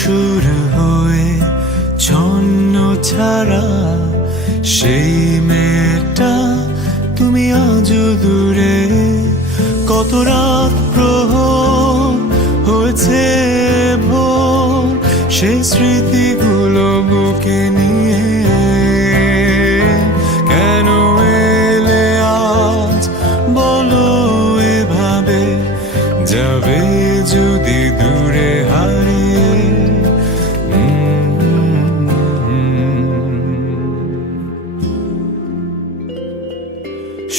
সুর হয়ে ছন্ন ছাড়া সেই মেয়েটা তুমি আজও দূরে। কত রাত প্রহর হয়েছে ভোর, সেই স্মৃতিগুলো বুকে নিয়ে কেন এলে আজ বলো এভাবে? যাবে যদি দূরে হারিয়ে।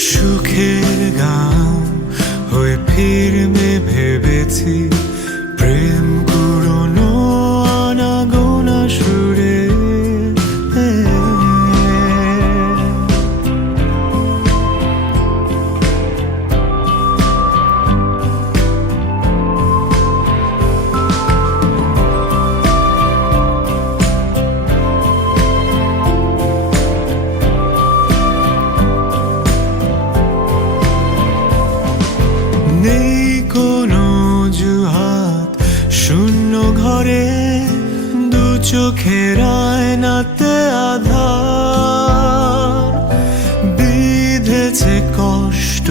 সুখের গান হয়ে ফিরবে ভেবেছি, প্রেম কুড়োনো আনাগোনা সুরে। নেই কোনো অজুহাত শূন্য ঘরে, দু চোখের আয়নাতে আধার বিঁধেছে কষ্ট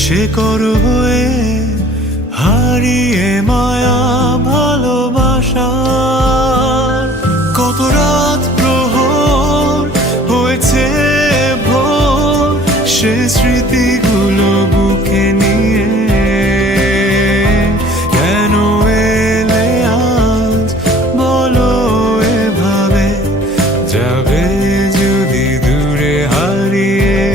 শেকর হয়ে, হারিয়ে মায়া ভালোবাসার। কত রাত প্রহর হয়েছে ভোর, সে স্মৃতিগুলো বুকে নিয়ে কেন এলে আজ বলো এভাবে? যাবে যদি দূরে হারিয়ে।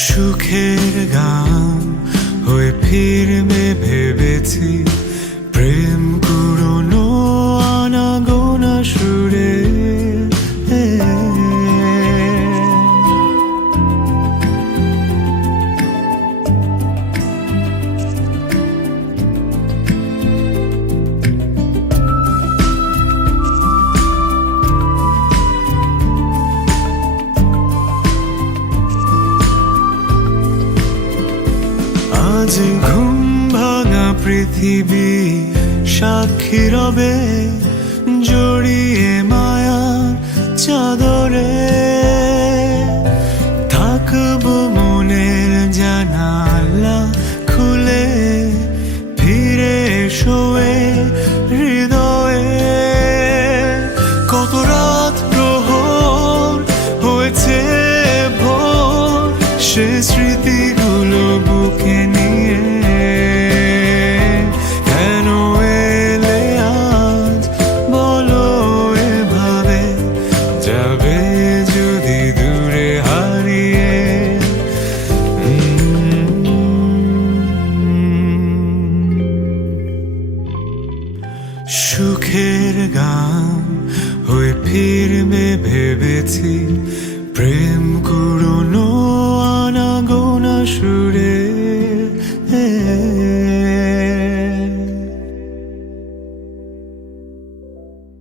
সুখের গান হয়ে ফিরবে ভেবেছি, প্রেম কুড়োনো আনাগোনা সুরে। আজ ঘুম ভাঙা পৃথিবী সাক্ষী রবে, জড়িয়ে মায়ার চাদরে।